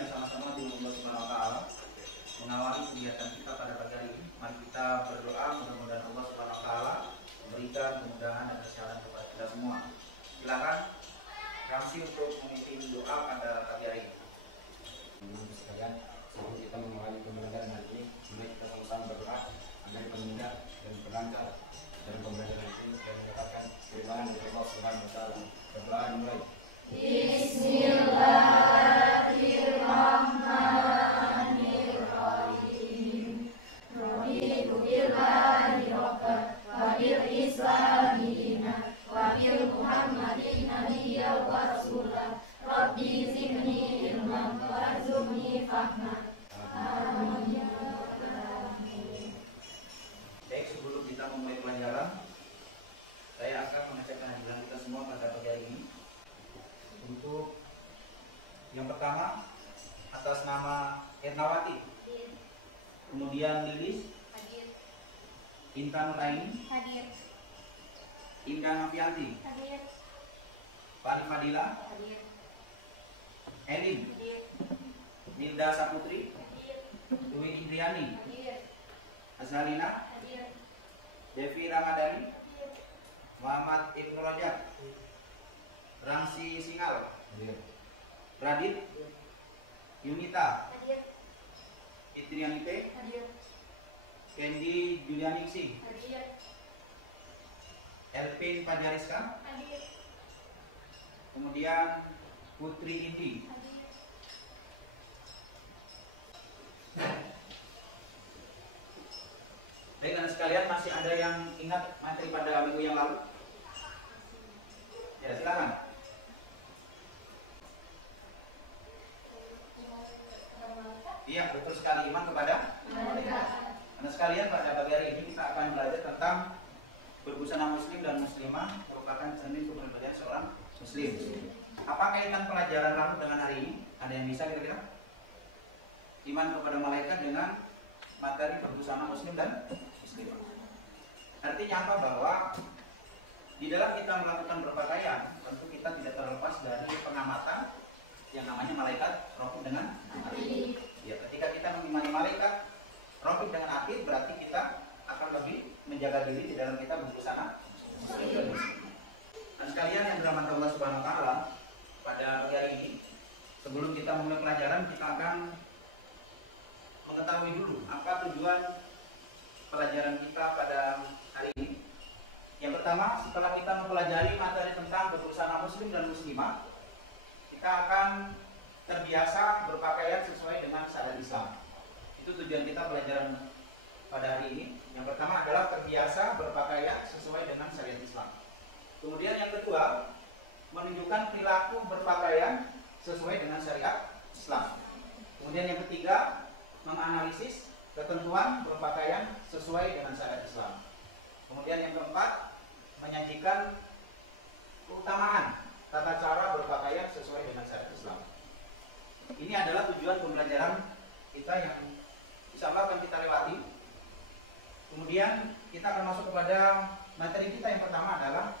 yang sama-sama di Allah Subhanahu wa taala mengawali kegiatan kita pada pagi hari ini. Mari kita berdoa mudah-mudahan Allah Subhanahu wa taala memberikan kemudahan dan kesehatan kepada kita semua. Silakan Ramsi untuk memimpin doa pada pagi hari ini. Sekalian, sebelum kita mengawali pembelajaran hari ini, mari kita sama-sama berdoa agar dipermudah dan diperlancar dalam pembelajaran ini dan mendapatkan keriduan dari Allah Subhanahu wa taala. Berdoa dimulai. Bismillahirrahmanirrahim. Raditu billahi rabban wa bil islami dinan wa bil muhammadin nabiyyan wa rasulan. Rabbi zidni ilman warzuqni fahman. Amin. Baik, sebelum kita memulai pelajaran, saya akan mengecek kehadiran kita semua pada pagi hari ini. Untuk yang pertama, atas nama Ernawati, kemudian Lilis, Hadir. Intan Nuraini, Hadir. Indah Novianti, Hadir. Fani Fadila, Hadir. Elin, Hadir. Nilda Saputri, Hadir. Dwi Indriani, Hadir. Azalina, Hadir. Devi Ramadhani, Hadir. Muhammad Ibnu Rajab, Ramsi Singal, Hadir. Radit, Yunita, Hadir. Fitrianite, Hadir. Kendi Julianiksi, Hadir. Elvin Pajariska, Hadir. kemudian Putri Indi. Hadir. Baik, anak sekalian, masih ada yang ingat materi pada minggu yang lalu? Ya, silakan. Iya, betul sekali, iman kepada malaikat. Anak sekalian, pada pagi hari ini kita akan belajar tentang berbusana muslim dan muslimah merupakan cermin kepribadian seorang muslim. Apa kaitan pelajaran lalu dengan hari ini? Ada yang bisa kira-kira? Iman kepada malaikat dengan materi berbusana muslim dan muslimah. Artinya apa? Bahwa di dalam kita melakukan berpakaian, tentu kita tidak terlepas dari pengamatan yang namanya malaikat raqib dengan atid. Ya, ketika kita mengimani malaikat raqib dengan atid, berarti kita akan lebih menjaga diri di dalam kita berbusana muslim dan muslimah. Dan sekalian yang dirahmati Allah Subhanahu wa taala, pada pagi hari ini sebelum kita memulai pelajaran, kita akan mengetahui dulu apa tujuan pelajaran kita pada hari ini. Yang pertama, setelah kita mempelajari materi tentang berbusana muslim dan muslimah, kita akan terbiasa berpakaian sesuai dengan syariat Islam. Itu tujuan kita pelajaran pada hari ini. Yang pertama adalah terbiasa berpakaian sesuai dengan syariat Islam. Kemudian yang kedua, menunjukkan perilaku berpakaian sesuai dengan syariat Islam. Kemudian yang ketiga, menganalisis ketentuan berpakaian sesuai dengan syariat Islam. Kemudian yang keempat, menyajikan keutamaan tata cara berpakaian sesuai dengan syariat Islam. Ini adalah tujuan pembelajaran kita yang insya Allah akan kita lewati. Kemudian kita akan masuk kepada materi kita. Yang pertama adalah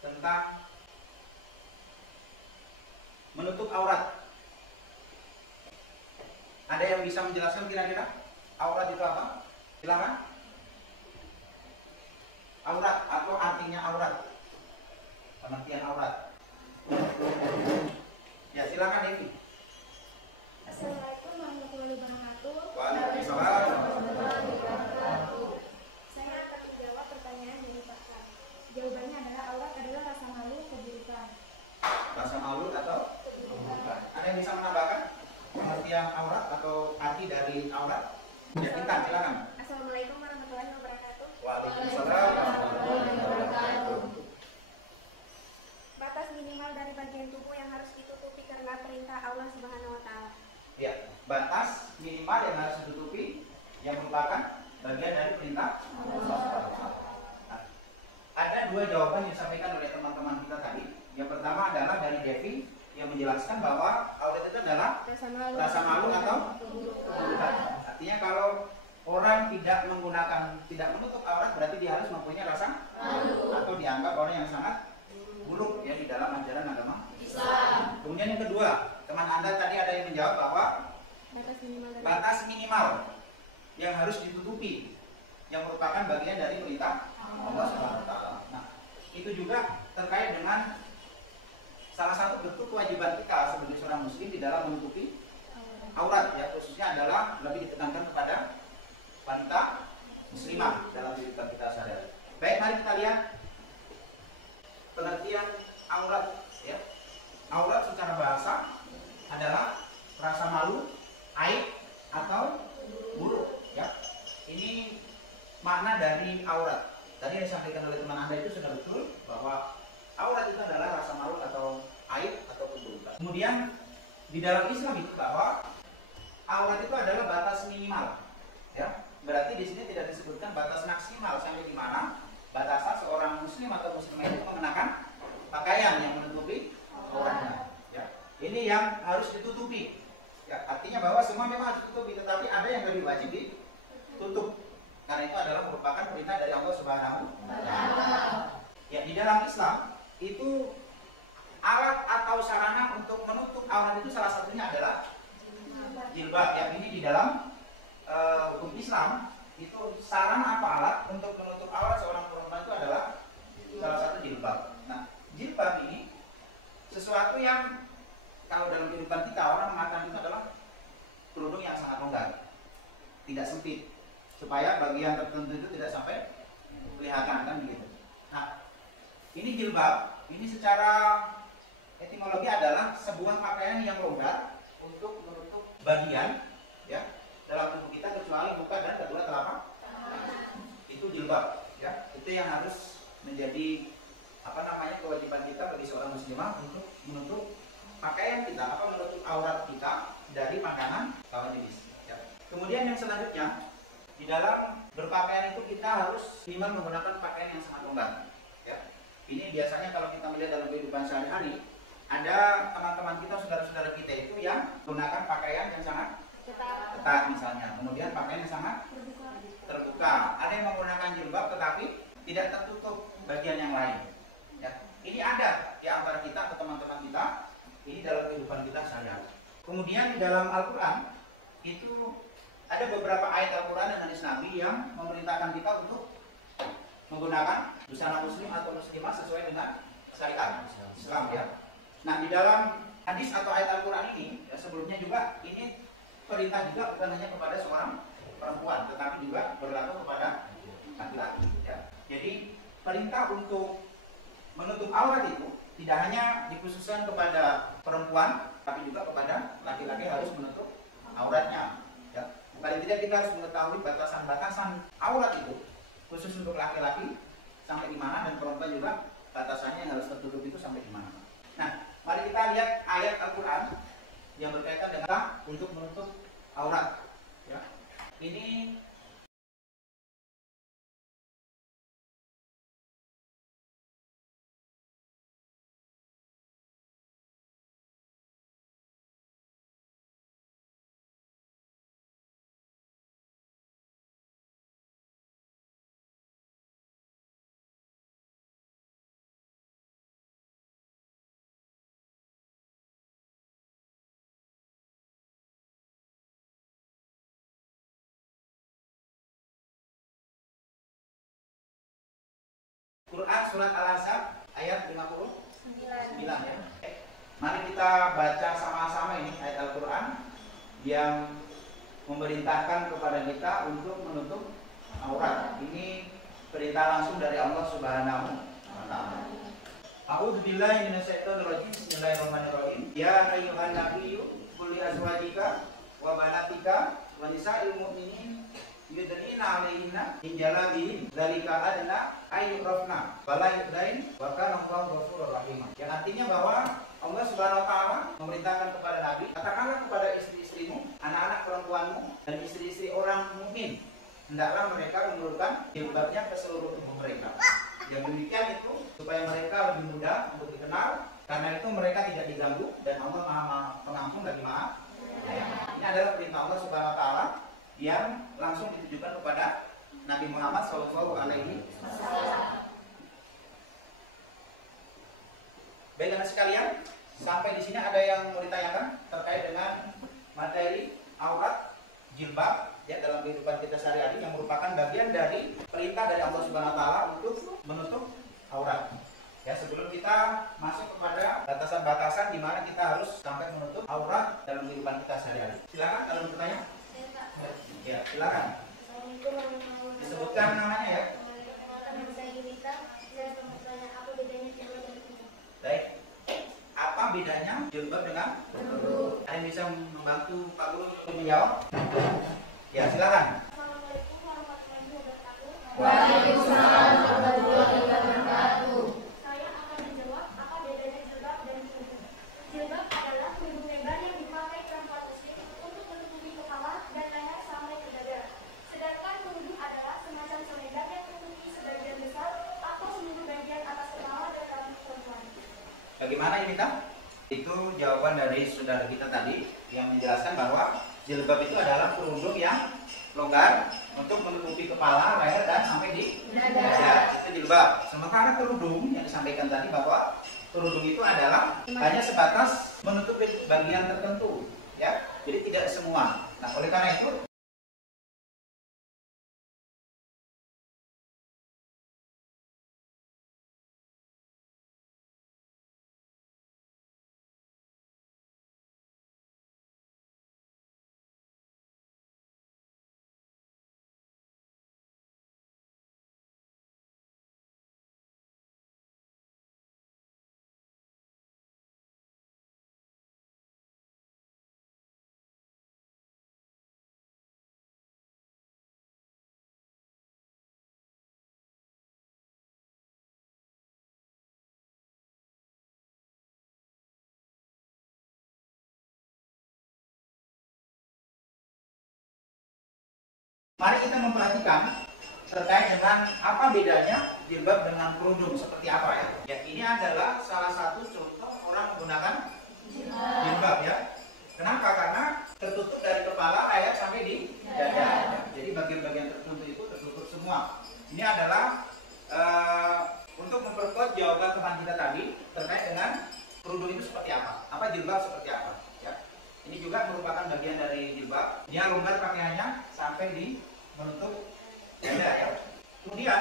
tentang menutup aurat. Ada yang bisa menjelaskan kira-kira aurat itu apa? Silakan. Aurat atau artinya aurat, pengertian aurat. Ya, silakan Devi. Assalamualaikum warahmatullahi wabarakatuh. Waalaikumsalam. Saya akan menjawab pertanyaan dari Pak Kang. Jawabannya adalah aurat adalah rasa malu, keburukan. Rasa malu atau keburukan. Ada yang bisa menambahkan pengertian aurat atau arti dari aurat? Ya, kita silakan. Assalamualaikum warahmatullahi wabarakatuh. Waalaikumsalam warahmatullahi wabarakatuh. Batas minimal dari bagian tubuh yang harus ditutupi karena perintah Allah Subhanahu wa taala. Ya, batas minimal yang harus ditutupi yang merupakan bagian dari perintah Allah. Nah, ada dua jawaban yang disampaikan oleh teman-teman kita tadi. Yang pertama adalah dari Devi yang menjelaskan bahwa aurat itu adalah rasa malu atau keburukan. Artinya kalau orang tidak menutup aurat, berarti dia harus mempunyai rasa malu atau dianggap orang yang sangat buruk ya di dalam ajaran agama Islam. Kemudian yang kedua, Teman Anda tadi ada yang menjawab bahwa batas minimal yang harus ditutupi, yang merupakan bagian dari perintah Allah Subhanahu wa taala. Nah, itu juga terkait dengan salah satu bentuk kewajiban kita sebagai seorang muslim di dalam menutupi aurat, ya, khususnya adalah lebih ditekankan kepada wanita muslimah dalam kehidupan kita sehari-hari. Baik, mari kita lihat pengertian aurat, ya. Aurat secara bahasa adalah rasa malu, aib atau buruk, ya. Ini makna dari aurat. Tadi yang disampaikan oleh teman Anda itu sudah betul bahwa aurat itu adalah rasa malu atau aib atau keburukan. Kemudian di dalam Islam itu bahwa aurat itu adalah batas minimal, ya. Berarti di sini tidak disebutkan batas maksimal sampai di mana batasan seorang muslim atau muslimah itu mengenakan pakaian yang menutupi auratnya, ya. Ini yang harus ditutupi, ya. Artinya bahwa semua memang harus ditutupi, tetapi ada yang lebih wajib ditutup karena itu adalah merupakan perintah dari Allah Subhanahu wa taala. Ya, di dalam Islam itu alat atau sarana untuk menutup aurat itu salah satunya adalah jilbab. Yang ini di dalam hukum Islam itu sarana apa alat untuk menutup aurat seorang perempuan itu adalah salah satu jilbab. Nah, jilbab ini sesuatu yang kalau dalam kehidupan kita orang mengatakan itu adalah kerudung yang sangat longgar, tidak sempit, supaya bagian tertentu itu tidak sampai kelihatan, kan begitu. Nah, ini jilbab, ini secara etimologi adalah sebuah pakaian yang longgar untuk menutup bagian, ya, dalam tubuh kita kecuali muka dan kedua telapak. Itu jilbab, ya. Itu yang harus menjadi kewajiban kita bagi seorang muslimah untuk menutup pakaian kita, menutup aurat kita dari pandangan lawan jenis. Ya. Kemudian yang selanjutnya, di dalam berpakaian itu kita harus minimal menggunakan pakaian yang sangat longgar. Ya. Ini biasanya kalau kita melihat dalam kehidupan sehari-hari, ada teman-teman kita, saudara-saudara kita itu yang menggunakan pakaian yang sangat ketat misalnya, kemudian pakaian yang sangat terbuka. Ada yang menggunakan jilbab tetapi tidak tertutup bagian yang lain. Ya. Ini ada di antara kita atau teman-teman kita, ini dalam kehidupan kita sehari-hari. Kemudian di dalam Al-Quran itu ada beberapa ayat Al-Quran dan hadis Nabi yang memerintahkan kita untuk menggunakan busana muslim atau muslimah sesuai dengan syariat Islam, ya. Nah, di dalam hadis atau ayat Al-Quran ini, ya, sebelumnya juga ini perintah juga bukan hanya kepada seorang perempuan, tetapi juga berlaku kepada laki-laki. Ya. Jadi perintah untuk menutup aurat itu tidak hanya dikhususkan kepada perempuan, tapi juga kepada laki-laki harus menutup auratnya. Ya. Paling tidak kita harus mengetahui batasan-batasan aurat itu khusus untuk laki-laki sampai di mana, dan perempuan juga batasannya yang harus tertutup itu sampai di mana. Nah, mari kita lihat ayat Al-Quran yang berkaitan dengan untuk menutup aurat. Ya. Ini Quran surat Al-Ahzab ayat 59, ya. Mari kita baca sama-sama ini ayat Al-Quran yang memerintahkan kepada kita untuk menutup aurat. Ini perintah langsung dari Allah Subhanahu wa taala. A'udzubillahi minasyaitonirrajim. Bismillahirrahmanirrahim. Ya ayyuhan nabiyyu qul li azwajika wa banatika wa nisa'il mu'minin yudnina 'alaihinna min jalabihin dzalika adna ayyurafna fala yudlain wa kana Allahu ghafurur rahim. Yang artinya bahwa Allah Subhanahu wa taala memerintahkan kepada Nabi, katakanlah kepada istri-istrimu, anak-anak perempuanmu dan istri-istri orang mukmin, hendaklah mereka menurunkan jilbabnya ke seluruh tubuh mereka. Yang demikian itu supaya mereka lebih mudah untuk dikenal, karena itu mereka tidak diganggu dan Allah Maha Pengampun lagi Maha. Ini adalah perintah Allah Subhanahu wa taala yang langsung ditujukan kepada Nabi Muhammad SAW. Baik anak sekalian, Sampai di sini ada yang mau ditanyakan terkait dengan materi aurat jilbab ya dalam kehidupan kita sehari-hari yang merupakan bagian dari perintah dari Allah Subhanahu wa taala untuk menutup aurat. Ya, sebelum kita masuk kepada batasan-batasan di mana kita harus sampai menutup aurat dalam kehidupan kita sehari-hari. Silakan kalau mau bertanya. Ya, silakan. Disebutkan namanya ya. Baik. Apa bedanya jilbab dengan kerudung? Ada yang bisa membantu Pak Guru untuk menjawab? Ya, silakan. Assalamualaikum warahmatullahi wabarakatuh. Waalaikumsalam warahmatullahi wabarakatuh. Saya akan menjawab apa bedanya jilbab dan kerudung. Jilbab adalah kerudung lebar yang dipakai perempuan muslim untuk menutupi kepala dan leher sampai ke dada. Sedangkan kerudung adalah semacam selendang yang menutupi sebagian besar atau seluruh bagian atas kepala dan rambut perempuan. Bagaimana ini Kak? Itu jawaban dari saudara kita tadi yang menjelaskan bahwa jilbab itu adalah kerudung yang longgar untuk menutupi kepala, leher dan sampai di dada. Ya, itu jilbab. Sementara kerudung yang disampaikan tadi bahwa kerudung itu adalah hanya sebatas menutupi bagian tertentu, ya. Jadi tidak semua. Nah, oleh karena itu mari kita memperhatikan terkait dengan apa bedanya jilbab dengan kerudung seperti apa ya. Ya, ini adalah salah satu contoh orang menggunakan jilbab ya. Kenapa? Karena tertutup dari kepala leher sampai di dada. Jadi bagian-bagian tertentu itu tertutup semua. Ini adalah untuk memperkuat jawaban teman kita tadi terkait dengan kerudung itu seperti apa, jilbab seperti apa. Ya. Ini juga merupakan bagian dari jilbab. Dia longgar pakaiannya sampai di menutup dada ya. Kemudian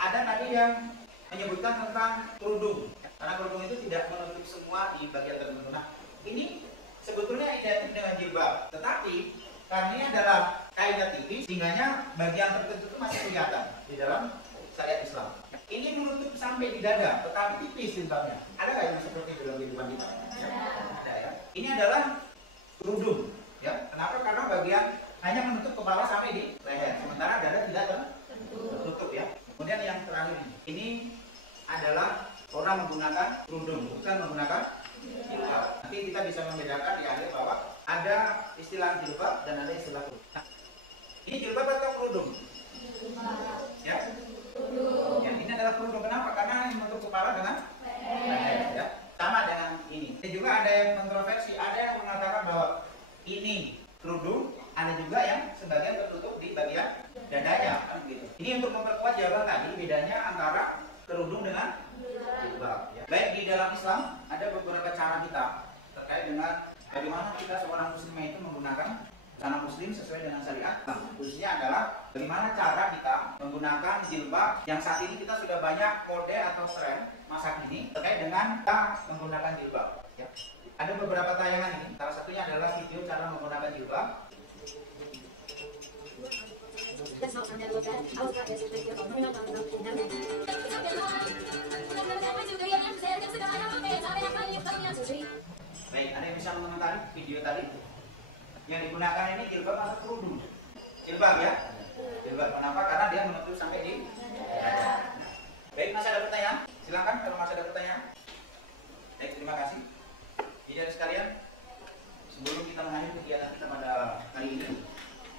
ada tadi yang menyebutkan tentang kerudung, karena kerudung itu tidak menutup semua di bagian tertentu. Nah, ini sebetulnya identik dengan jilbab, tetapi karena ini adalah kainnya tipis, sehingga bagian tertentu itu masih kelihatan di dalam syariat Islam. Ini menutup sampai di dada, tetapi tipis jilbabnya. Ada nggak yang seperti itu dalam kehidupan kita? Ya, ada ya. Ini adalah kerudung, ya. Kenapa? Karena bagian hanya menutup kepala sampai di leher, sementara dada tidak tertutup ya. Kemudian yang terakhir ini adalah orang menggunakan kerudung, bukan menggunakan jilbab. Nanti kita bisa membedakan di akhir bahwa ada istilah jilbab dan ada istilah kerudung. Nah, ini jilbab atau kerudung? Ya. Ya, ini adalah kerudung. Kenapa? Karena yang menutup kepala dengan leher, ya. Sama dengan ini. Dan juga ada yang kontroversi, ada yang mengatakan bahwa ini kerudung, ada juga yang sebagian tertutup di bagian dadanya, kan begitu. Ini untuk memperkuat jawaban tadi bedanya antara kerudung dengan jilbab. Ya. Baik, di dalam Islam ada beberapa cara kita terkait dengan bagaimana kita seorang muslimah itu menggunakan busana muslim sesuai dengan syariat. Nah, khususnya adalah bagaimana cara kita menggunakan jilbab yang saat ini kita sudah banyak mode atau tren masa kini terkait dengan kita menggunakan jilbab. Ya. Ada beberapa tayangan ini. Salah satunya adalah video cara menggunakan jilbab. Baik, ada yang bisa mengomentari video tadi? Yang digunakan ini jilbab atau kerudung? Jilbab ya? Jilbab. Kenapa? Karena dia menutup sampai di dada. Baik, masih ada pertanyaan? Silakan kalau masih ada pertanyaan. Baik, terima kasih. Jadi sekalian, sebelum kita mengakhiri kegiatan kita pada hari ini,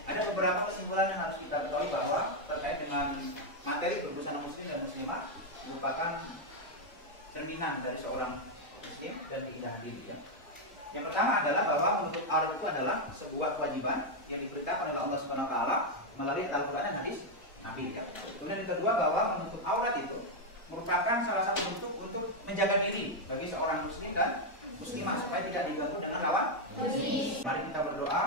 ada beberapa kesimpulan yang harus kita ketahui bahwa terkait dengan materi berbusana muslim dan muslimah merupakan cerminan dari seorang muslim dan keindahan diri. Ya. Yang pertama adalah bahwa menutup aurat itu adalah sebuah kewajiban yang diberikan oleh Allah Subhanahu wa taala melalui Al-Qur'an dan hadis Nabi. Ya. Kemudian yang kedua bahwa menutup aurat itu merupakan salah satu bentuk untuk menjaga diri bagi seorang muslim dan muslimah supaya tidak diganggu dengan lawan jenis. Mari kita berdoa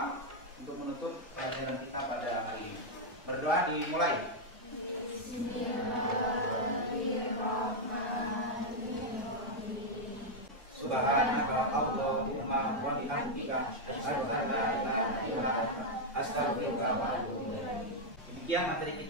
untuk menutup pelajaran kita pada hari ini. Berdoa dimulai. Subhanaka Allahumma wa bihamdika asyhadu an la ilaha illa anta astaghfiruka wa atubu ilaik. Demikian materi kita